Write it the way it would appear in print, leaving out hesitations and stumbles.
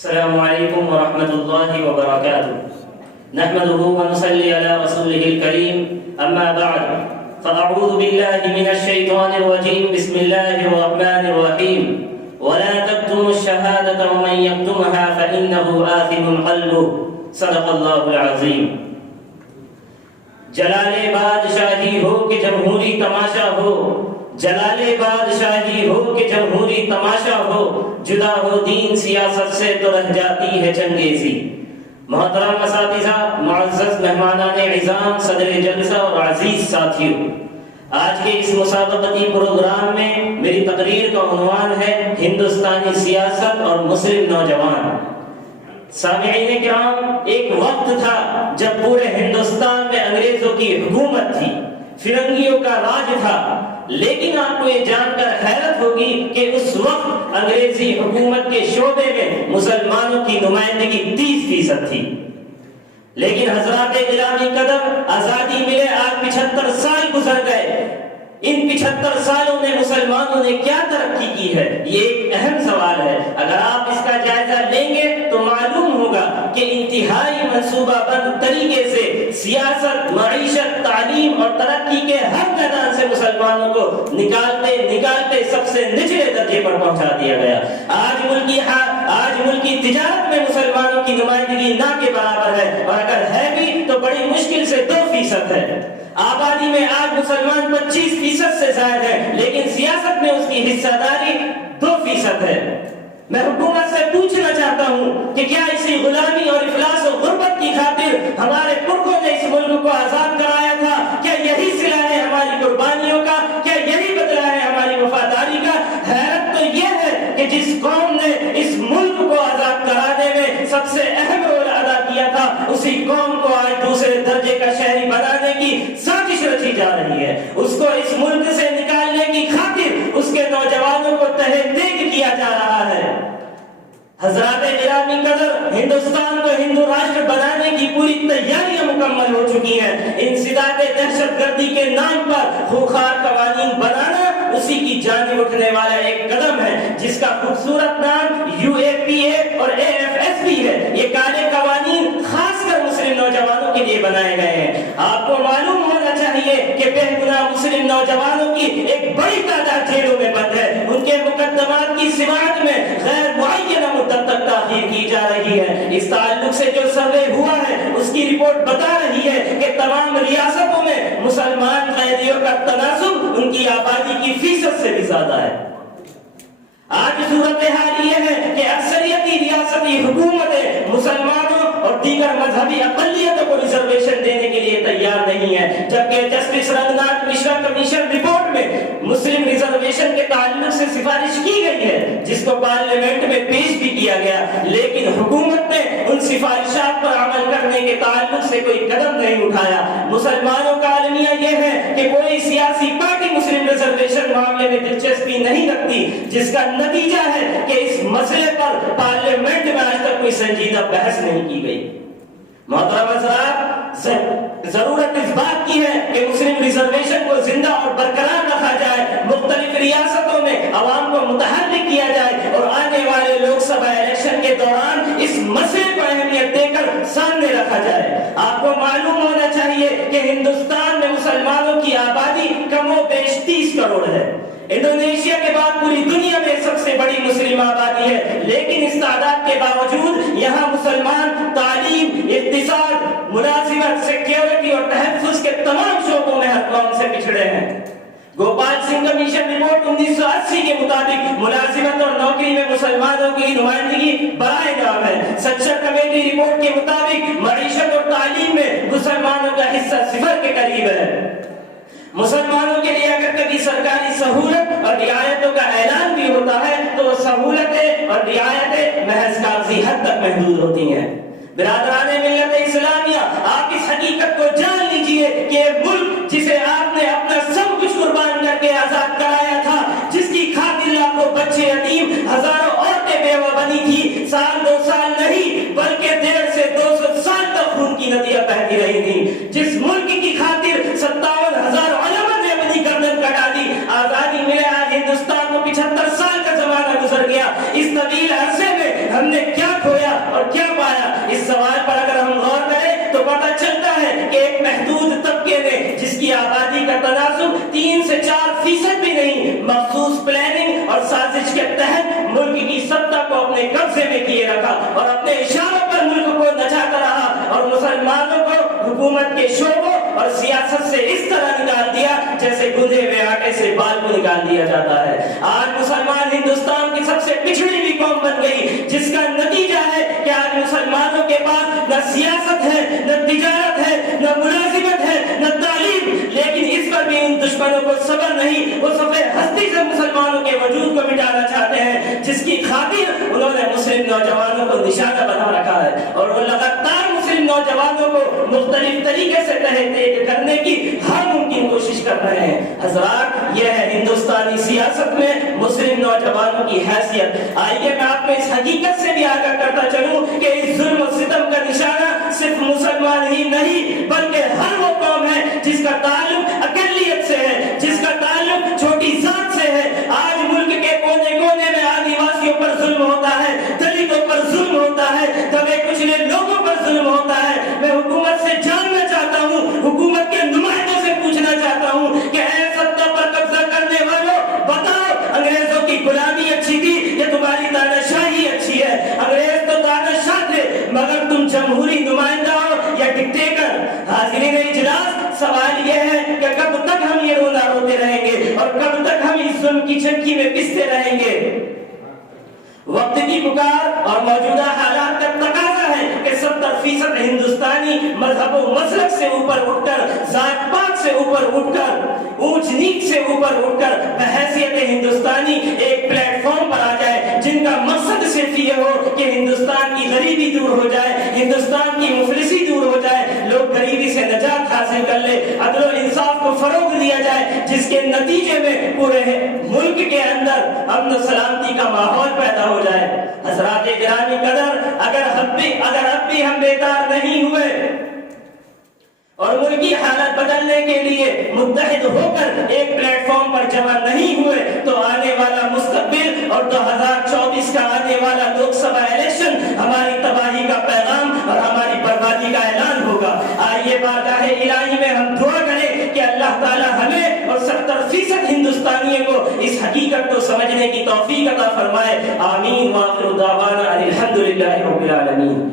السلام علیکم ورحمۃ اللہ وبرکاتہ نحمده ونصلي على رسوله الكريم اما بعد فاعوذ بالله من الشیطان الرجیم بسم اللہ الرحمن الرحیم ولا تكتموا الشهادة ومن يكتمها فإنه آثم قلبه صدق اللہ العظیم۔ جلال بادشاہی ہو کہ جمہوری تماشا ہو، جلال بادشاہی ہو کہ جمہوری تماشا ہو، جدا ہو دین سیاست سے تو رہ جاتی ہے چنگیزی۔ محترم اساتذہ، معزز مہمانان عزام، صدر جلسہ اور عزیز ساتھیوں، آج کے اس مسابقتی پروگرام میں میری تقریر کا عنوان ہے ہندوستانی سیاست اور مسلم نوجوان۔ سامعین کرام، ایک وقت تھا جب پورے ہندوستان میں انگریزوں کی حکومت تھی، فرنگیوں کا راج تھا، لیکن آپ کو یہ جان کر حیرت ہوگی کہ اس وقت انگریزی حکومت کے شعبے میں مسلمانوں کی نمائندگی 30% تھی۔ لیکن حضرات گرامی قدر، آزادی ملے آج 75 سال گزر گئے، ان 75 سالوں میں مسلمانوں نے کیا ترقی کی ہے؟ یہ ایک اہم سوال ہے۔ اگر آپ اس کا جائزہ لیں گے تو معلوم ہوگا کہ انتہائی منصوبہ بند طریقے سے سیاست، معیشت، تعلیم اور ترقی کے ہر میدان سے مسلمانوں کو نکالتے سب سے نچلے درجے پر پہنچا دیا گیا۔ آج ملکی تجارت میں مسلمانوں کی نمائندگی نہ کے برابر ہے، اور اگر ہے بھی تو بڑی مشکل سے 2% ہے۔ آبادی میں آج مسلمان 25% سے زائد ہے، لیکن سیاست میں اس کی حصہ داری 2% ہے۔ میں حکومت سے پوچھنا چاہتا ہوں کہ کیا اسی غلامی اور افلاس و غربت کی خاطر ہمارے پرکھوں نے اس ملک کو آزاد کرایا تھا؟ کیا یہی صلہ ہے ہماری قربانیوں کا؟ کیا یہی بدلہ ہے ہماری وفاداری کا؟ حیرت تو یہ ہے کہ جس قوم نے اس ملک کو آزاد کرانے میں سب سے اہم رول ادا کیا تھا، اسی قوم کو آج دوسرے درجے کا شہری بنانے کی سازش رچی جا رہی ہے۔ اس کو اس ملک سے نکالنے کی خاطر اس کے نوجوانوں کو تہہ دیگ کیا جا رہا ہے۔ حضرات گرامی قدر، ہندوستان کو ہندو راشٹر بنانے کی پوری تیاریاں مکمل ہو چکی ہیں۔ انسداد دہشت گردی کے نام پر خوخار قوانین بنانا اسی کی جانب اٹھنے والا ایک قدم ہے، جس کا خوبصورت نام UAPA اور AFSP ہے۔ یہ کالے قوانین خاص کر مسلم نوجوانوں کے لیے بنائے گئے ہیں۔ آپ کو معلوم ہونا چاہیے کہ بے گناہ مسلم نوجوانوں کی ایک بڑی تعداد جیلوں میں بند ہے۔ ان کے مقدمات کی سماعت میں غیر معینہ مدت تک تاخیر کی جا رہی ہے۔ اس تعلق سے جو سروے ہوا ہے اس کی رپورٹ بتا رہی ہے کہ تمام ریاستوں میں مسلمان قیدیوں کا تناسب ان کی آبادی کی فیصد سے بھی زیادہ ہے۔ آج صورتحال یہ ہے کہ اکثریتی ریاستی حکومتیں مسلمانوں اور دیگر مذہبی اقلیتوں کو ریزرویشن دینے کے لیے تیار نہیں ہے، جبکہ justice Ranganath Mishra commission report میں مسلم ریزرویشن کے تعلق سے سفارش کی گئی ہے، جس کو پارلیمنٹ میں پیش بھی کیا گیا، لیکن حکومت نے ان سفارشات پر عمل کرنے کے تعلق سے کوئی قدم نہیں اٹھایا۔ مسلمانوں کا المیہ یہ ہے کہ کوئی سیاسی پارٹی مسلم ریزرویشن معاملے میں دلچسپی نہیں رکھتی، جس کا نتیجہ ہے کہ اس مسئلے پر پارلیمنٹ میں آج تک کوئی سنجیدہ بحث نہیں کی گئی۔ محترم حضرات، ضرورت اس بات کی ہے کہ مسلم ریزرویشن کو زندہ اور برقرار رکھا جائے، مختلف ریاستوں میں عوام کو متحرک کیا جائے اور آنے والے لوک سبھا الیکشن کے دوران اس مسئلے کو اہمیت دے کر سامنے رکھا جائے۔ آپ کو معلوم ہونا چاہیے کہ ہندوستان میں مسلمانوں کی آبادی کم و بیش 30 کروڑ ہے۔ انڈونیشیا کے بعد پوری دنیا میں سب سے بڑی مسلم آبادی ہے، لیکن اس تعداد کے باوجود یہاں مسلمان تعلیم، اقتصاد، ملازمت، سیکیورٹی اور تحفظ کے تمام شعبوں میں ہر قوم سے پچھڑے ہیں۔ گوپال سنگھ کمیشن رپورٹ 1980 کے مطابق ملازمت اور نوکری میں مسلمانوں کی نمائندگی برائے نام ہے۔ سچر کمیٹی رپورٹ کے مطابق معیشت اور تعلیم میں مسلمانوں کا حصہ 0 کے قریب ہے۔ مسلمانوں کے لیے اگر کبھی سرکاری سہولت اور رعایتوں کا اعلان بھی ہوتا ہے تو وہ سہولتیں اور رعایتیں محض کاغذی حد تک محدود ہوتی ہیں۔ برادران ملت اسلامیہ، آپ اس حقیقت کو جان لیجئے کہ یہ ملک جسے آپ نے اپنا سب کچھ قربان کر کے آزاد کرایا تھا، جس کی خاطر لاکھوں بچے یتیم، ہزاروں عورتیں بیوہ بنی تھی، سال 2 سال نہیں بلکہ 150 سے 200 سال تک خون کی ندیاں بہتی رہی تھی، جس ملک کی خاطر 57,000 علماء نے اپنی گردن کٹا دی، آزادی ملے آج ہندوستان کو 75 سال کا زمانہ گزر گیا۔ اس طویل عرصے میں ہم نے کیا کھویا؟ اور اپنے اشاروں پر ملک کو نچاتا رہا اور مسلمانوں کو حکومت کے شعبوں اور سیاست سے اس طرح نکال دیا جیسے گندے ہوئے آٹے سے بال کو نکال دیا جاتا ہے۔ آج مسلمان ہندوستان کی سب سے پچھڑی ہوئی قوم بن گئی، جس کا نتیجہ ہے کہ آج مسلمانوں کے پاس نہ سیاست ہے، نہ تجارت ہے، نہ ملازمت ہے، نہ تعلیم، لیکن اس پر بھی ان دشمنوں کو صبر نہیں، وہ صفحے ہستی سے مسلمانوں کے وجود کو مٹانا چاہتے ہیں، جس کی خاطر انہوں نے مسلم نوجوانوں کو نشانہ بنا رکھا ہے اور وہ لگاتار مسلم نوجوانوں کو مختلف طریقے سے تحریک کرنے کی ہر ممکن کوشش کر رہے ہیں۔ حضرات، یہ ہے ہندوستانی سیاست میں مسلم نوجوانوں کی حیثیت۔ آئیے میں آپ کو اس حقیقت سے بھی آگاہ کرتا چلوں کہ اس ظلم و ستم کا نشانہ صرف مسلمان ہی نہیں بلکہ ہر وہ قوم ہے جس کا تعلق اقلیت سے ہے، جس کا تعلق چھوٹی ذات سے ہے۔ آج ملک کے کونے کونے میں آدیواسیوں پر ظلم ہوتا ہے، دلتوں پر ظلم ہوتا ہے، دبے کچلے لوگوں پر ظلم ہوتا ہے۔ میں حکومت سے جاننا چاہتا ہوں، حکومت کے نمائندوں سے پوچھنا چاہتا ہوں کہ اے سطح پر قبضہ کرنے والوں، بتاؤ انگریزوں کی غلامی اچھی تھی یا تمہاری تاناشاہی اچھی ہے؟ انگریز تو تاناشاہ تھے، مگر تم جمہوری نمائندہ ہو یا ڈکٹیٹر؟ حاضرین اجلاس، سوال یہ ہے کہ کب تک ہم یہ رونا روتے رہیں گے اور کب تک ہم اس ظلم کی چکی میں پستے رہیں گے؟ وقت کی پکار اور موجودہ حالات کا تقاضا ہے کہ 70% ہندوستانی مذہب و مسلک سے اوپر اٹھ کر، ذات پات سے اوپر اٹھ کر، اونچ نیچ سے اوپر اٹھ کر بحیثیت ہندوستانی ایک پلیٹ فارم پر آ جائے، جن کا مقصد صرف یہ ہو کہ ہندوستان کی غریبی دور ہو جائے، ہندوستان کی مفلسی دور ہو جائے، لوگ غریبی سے نجات حاصل کر لے، عدل و انصاف کو فروغ دیا جائے، جس کے نتیجے میں پورے ملک کے اندر امن و سلامتی کا ماحول پیدا ہو جائے۔ حضرات گرامی قدر، اگر اب بھی ہم بیدار نہیں ہوئے اور ملکی حالت بدلنے کے لیے متحد ہو کر ایک پلیٹ فارم پر جمع نہیں ہوئے تو آنے والا مستقبل اور 2024 کا آنے والا لوک سبھا الیکشن ہماری تباہی کا پیغام اور ہماری بربادی کا اعلان ہوگا۔ آئیے بارگاہ الہی میں ہم دعا کریں کہ اللہ تعالی ہمیں اور 70% ہندوستانیوں کو اس حقیقت کو سمجھنے کی توفیق عطا فرمائے۔ آمین۔ وآخر دعوانا ان الحمد للہ رب العالمین۔